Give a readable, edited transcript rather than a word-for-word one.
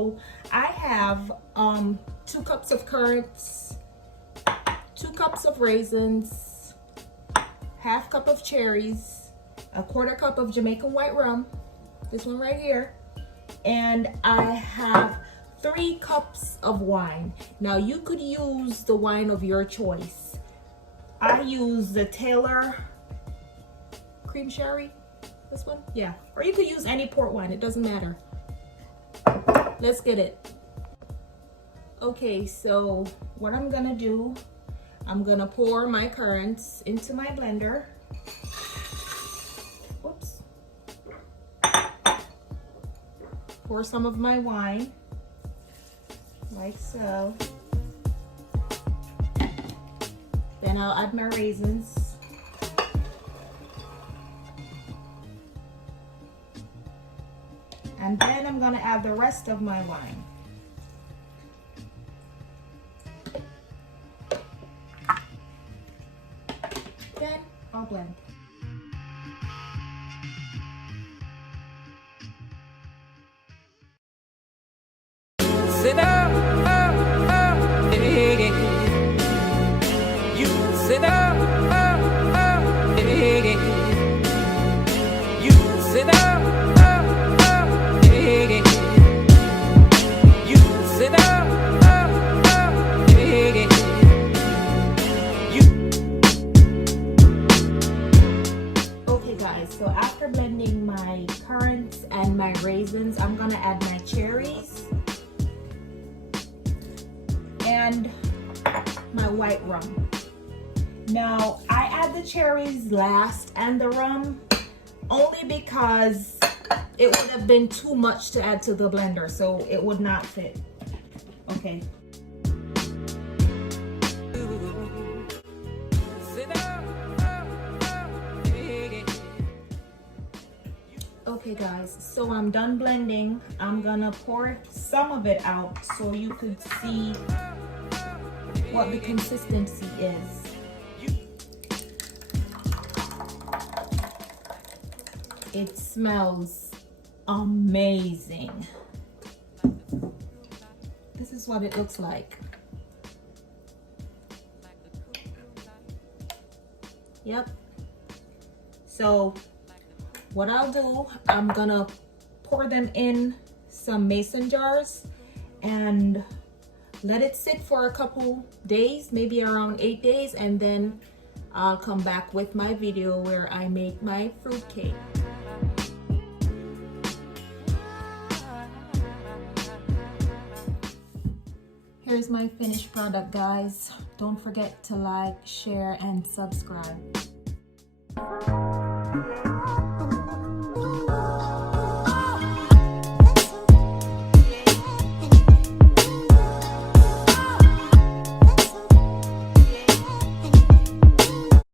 So I have 2 cups of currants, 2 cups of raisins, half cup of cherries, a 1/4 cup of Jamaican white rum, this one right here, and I have 3 cups of wine. Now you could use the wine of your choice. I use the Taylor cream sherry, this one, yeah, or you could use any port wine, it doesn't matter. Let's get it. Okay, so what I'm gonna do, I'm gonna pour my currants into my blender. Whoops. Pour some of my wine, like so. Then I'll add my raisins. And then I'm gonna add the rest of my wine. Then I'll blend. Sit up, yeah. You sit up, yeah. You sit up, yeah. You sit up, yeah. You. Okay guys, so after blending my currants and my raisins, I'm gonna add my cherries and my white rum. Now I add the cherries last and the rum only because it would have been too much to add to the blender, so it would not fit. Okay. Okay guys, so I'm done blending. I'm gonna pour some of it out so you could see what the consistency is. It smells amazing. This is what it looks like. Yep. So what I'll do, I'm gonna pour them in some mason jars and let it sit for a couple days, maybe around 8 days, and then I'll come back with my video where I make my fruit cake. Here's my finished product, guys. Don't forget to like, share, and subscribe.